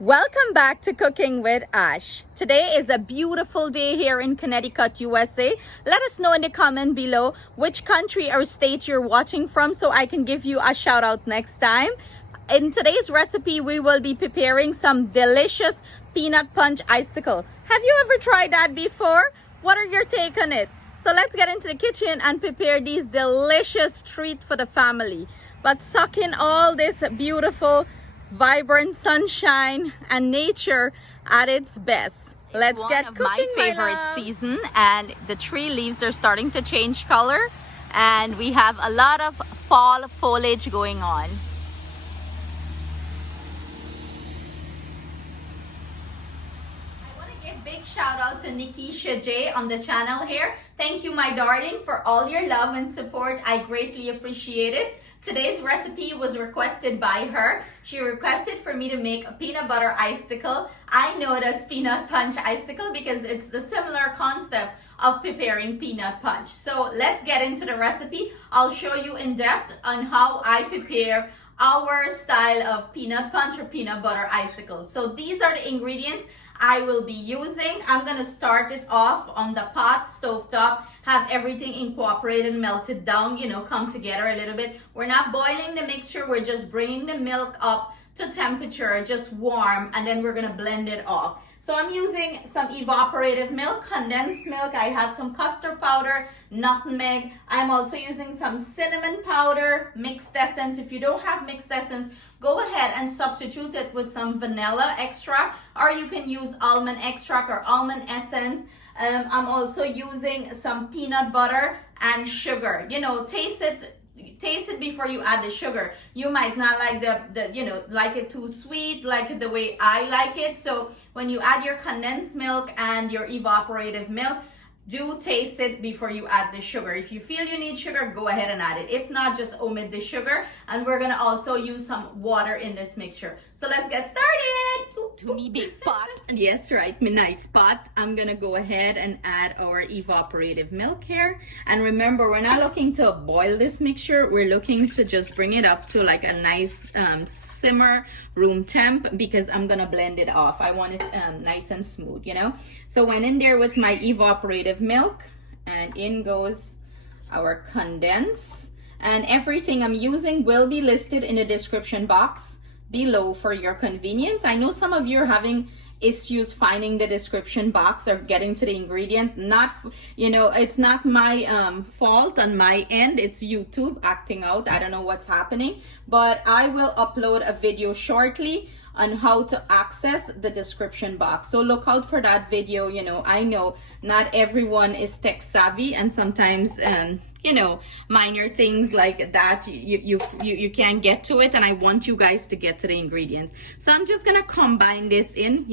Welcome back to Cooking with Ash. Today is a beautiful day here in Connecticut, USA. Let us know in the comment below which country or state you're watching from so I can give you a shout out next time. In today's recipe, we will be preparing some delicious peanut punch icicle. Have you ever tried that before? What are your take on it? So let's get into the kitchen and prepare these delicious treats for the family. But suck in all this beautiful vibrant sunshine and nature at its best. Let's get cooking. My favorite season, and the tree leaves are starting to change color, and we have a lot of fall foliage going on. I want to give big shout out to Nikisha J on the channel here. Thank you, my darling, for all your love and support. I greatly appreciate it. Today's recipe was requested by her. She requested for me to make a peanut butter icicle. I know it as peanut punch icicle because it's the similar concept of preparing peanut punch. So let's get into the recipe. I'll show you in depth on how I prepare our style of peanut punch or peanut butter icicle. So these are the ingredients I will be using. I'm gonna start it off on the pot, stovetop, have everything incorporated, melted down, come together a little bit. We're not boiling the mixture, we're just bringing the milk up to temperature, just warm, and then we're gonna blend it off. So I'm using some evaporated milk, condensed milk. I have some custard powder, nutmeg. I'm also using some cinnamon powder, mixed essence. If you don't have mixed essence, go ahead and substitute it with some vanilla extract, or you can use almond extract or almond essence. I'm also using some peanut butter and sugar. Taste it before you add the sugar. You might not like like it too sweet, like it the way I like it. So when you add your condensed milk and your evaporated milk, do taste it before you add the sugar. If you feel you need sugar, go ahead and add it. If not, just omit the sugar. And we're gonna also use some water in this mixture. So let's get started. To me big pot. Yes, right, my nice pot. I'm gonna go ahead and add our evaporated milk here. And remember, we're not looking to boil this mixture. We're looking to just bring it up to like a nice simmer, room temp, because I'm gonna blend it off. I want it nice and smooth, So went in there with my evaporated milk, and in goes our condensed. And everything I'm using will be listed in the description box below for your convenience. I know some of you are having issues finding the description box or getting to the ingredients. It's not my fault on my end. It's YouTube acting out. I don't know what's happening, but I will upload a video shortly on how to access the description box. So look out for that video. I know not everyone is tech savvy, and sometimes minor things like that you can't get to it, and I want you guys to get to the ingredients. So I'm just gonna combine this in,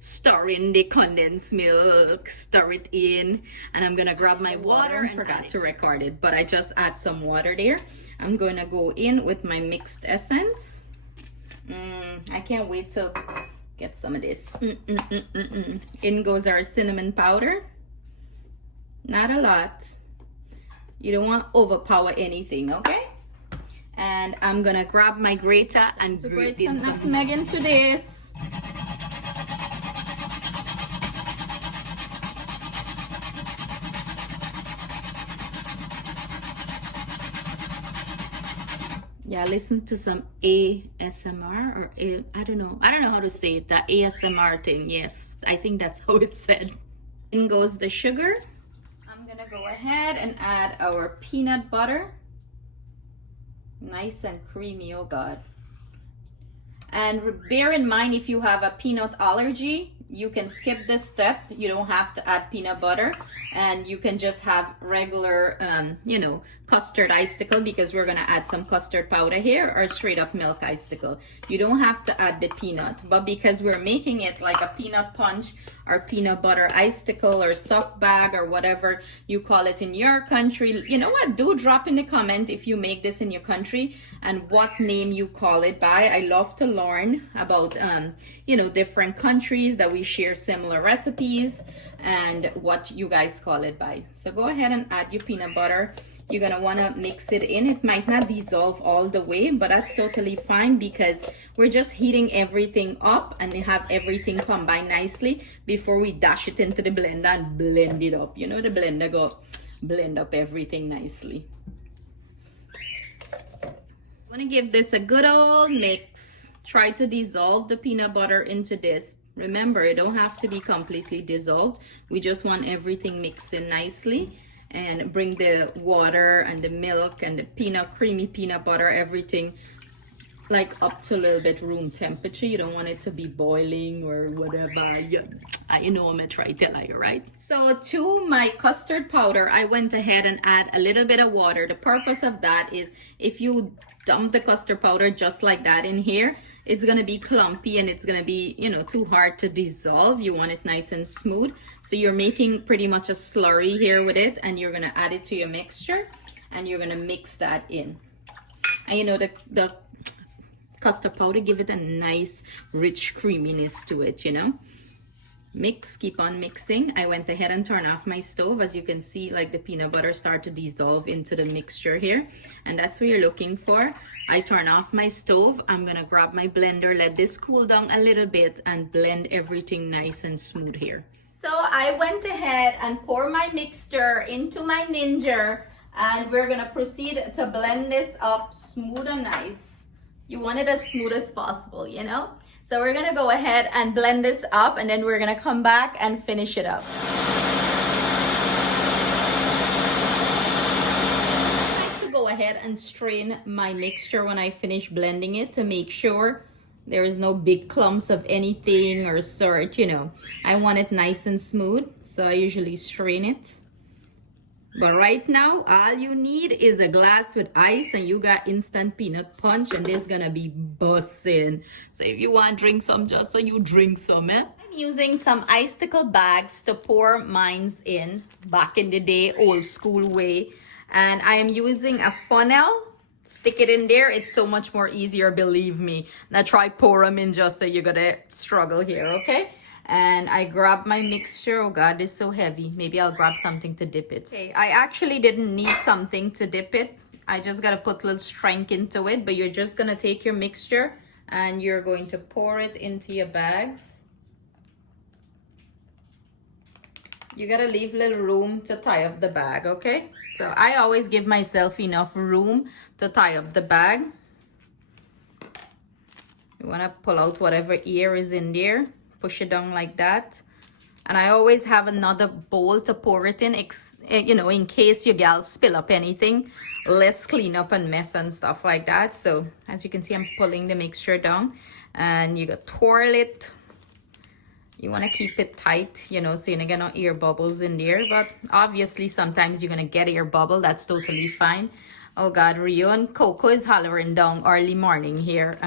stir in the condensed milk, stir it in, and I'm gonna grab my water. And forgot to record it, but I just add some water there. I'm gonna go in with my mixed essence. I can't wait to get some of this. In goes our cinnamon powder. Not a lot. You don't want to overpower anything, okay? And I'm gonna grab my grater and grate some nutmeg into this. Yeah, listen to some ASMR or I don't know how to say it, the ASMR thing. Yes, I think that's how it's said. In goes the sugar. I'm gonna go ahead and add our peanut butter. Nice and creamy, oh God. And bear in mind, if you have a peanut allergy, you can skip this step. You don't have to add peanut butter, and you can just have regular custard icicle, because we're gonna add some custard powder here, or straight up milk icicle. You don't have to add the peanut, but because we're making it like a peanut punch or peanut butter icicle or sock bag or whatever you call it in your country, you know what, do drop in the comment if you make this in your country and what name you call it by. I love to learn about different countries that we share similar recipes and what you guys call it by. So go ahead and add your peanut butter. you're gonna wanna mix it in. It might not dissolve all the way, but that's totally fine because we're just heating everything up and have everything combine nicely before we dash it into the blender and blend it up. You know, the blender go blend up everything nicely. Want to give this a good old mix. Try to dissolve the peanut butter into this. Remember, it don't have to be completely dissolved. We just want everything mixed in nicely, and bring the water and the milk and the creamy peanut butter, everything like up to a little bit room temperature. You don't want it to be boiling or whatever. I know I'm gonna try to tell you, right? So to my custard powder, I went ahead and add a little bit of water. The purpose of that is if you dump the custard powder just like that in here, it's gonna be clumpy and it's gonna be, you know, too hard to dissolve. You want it nice and smooth. So you're making pretty much a slurry here with it, and you're gonna add it to your mixture and you're gonna mix that in. And you know, the custard powder give it a nice rich creaminess to it, you know. Mix, keep on mixing. I went ahead and turned off my stove. As you can see, like the peanut butter start to dissolve into the mixture here, and that's what you're looking for. I turn off my stove. I'm gonna grab my blender, let this cool down a little bit, and blend everything nice and smooth here. So I went ahead and pour my mixture into my Ninja, and we're gonna proceed to blend this up smooth and nice. You want it as smooth as possible, you know? So we're gonna go ahead and blend this up, and then we're gonna come back and finish it up. I like to go ahead and strain my mixture when I finish blending it to make sure there is no big clumps of anything or sort, you know. I want it nice and smooth, so I usually strain it. But right now, all you need is a glass with ice, and you got instant peanut punch, and this gonna be bussin'. So if you want to drink some, just so you drink some, eh? I'm using some icicle bags to pour mines in, back in the day, old school way. And I am using a funnel. Stick it in there. It's so much more easier, believe me. Now try pour them in just so you're gonna struggle here, okay? And I grab my mixture. Oh God, it's so heavy. Maybe I'll grab something to dip it. Okay, I actually didn't need something to dip it. I just gotta put a little strength into it, but you're just gonna take your mixture and you're going to pour it into your bags. You gotta leave a little room to tie up the bag, okay? So I always give myself enough room to tie up the bag. You wanna pull out whatever air is in there. Push it down like that, and I always have another bowl to pour it in, you know, in case your gals spill up anything, less cleanup and mess and stuff like that. So as you can see, I'm pulling the mixture down, and you got twirl it. You want to keep it tight, you know, so you're not gonna air bubbles in there, but obviously sometimes you're gonna get air bubble. That's totally fine. Oh God, Rio and Coco is hollering down early morning here.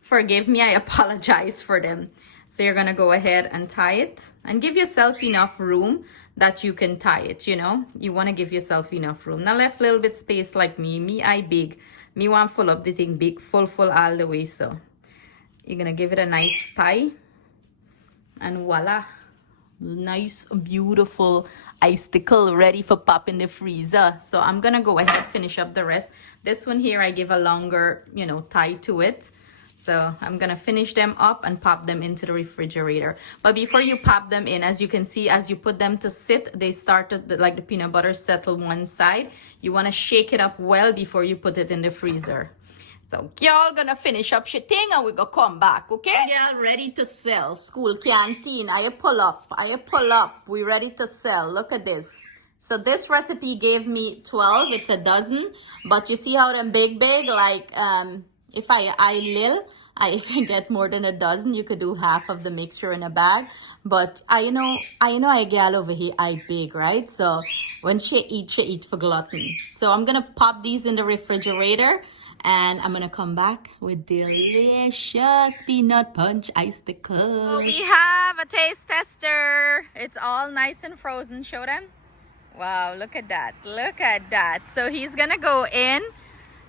Forgive me, I apologize for them. So you're gonna go ahead and tie it, and give yourself enough room that you can tie it, you know. You wanna give yourself enough room. Now left a little bit space like me. I big. Me want full up the thing big, full all the way. So you're gonna give it a nice tie, and voila. Nice, beautiful icicle ready for pop in the freezer. So I'm gonna go ahead, finish up the rest. This one here, I give a longer, you know, tie to it. So I'm gonna finish them up and pop them into the refrigerator. But before you pop them in, as you can see, as you put them to sit, they started like the peanut butter settle one side. You wanna shake it up well before you put it in the freezer. So y'all gonna finish up your thing and we gonna come back, okay? Y'all ready to sell. School canteen, I pull up. We ready to sell. Look at this. So this recipe gave me 12, it's a dozen. But you see how them big, like, if I little, I can get more than a dozen. You could do half of the mixture in a bag. But I know a gal over here, I big, right? So when she eat for gluttony. So I'm gonna pop these in the refrigerator, and I'm gonna come back with delicious peanut punch icicles. So we have a taste tester. It's all nice and frozen. Show them. Wow, look at that. Look at that. So he's gonna go in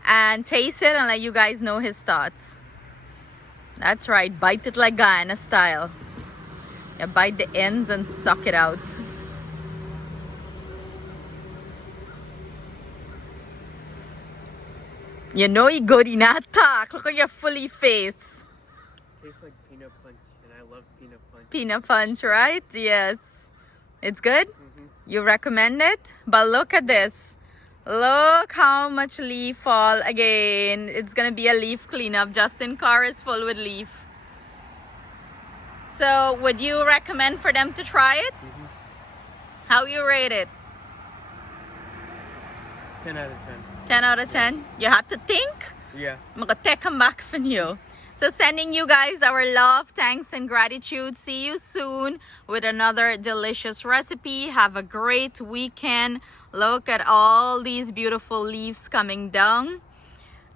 and taste it and let you guys know his thoughts. That's right, bite it like Guyana style. You bite the ends and suck it out. You know you good in that talk. Look at your fully face. Tastes like peanut punch, and I love peanut punch. Peanut punch, right? Yes. It's good? Mm-hmm. You recommend it? But look at this. Look how much leaf fall again. It's gonna be a leaf cleanup. Justin's car is full with leaf. So would you recommend for them to try it? Mm-hmm. How you rate it? 10 out of 10. 10 out of 10? You had to think? Yeah. Mag-take come back from you. So sending you guys our love, thanks, and gratitude. See you soon with another delicious recipe. Have a great weekend. Look at all these beautiful leaves coming down.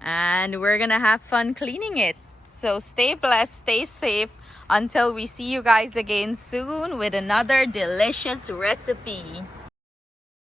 And we're gonna have fun cleaning it. So stay blessed, stay safe. Until we see you guys again soon with another delicious recipe.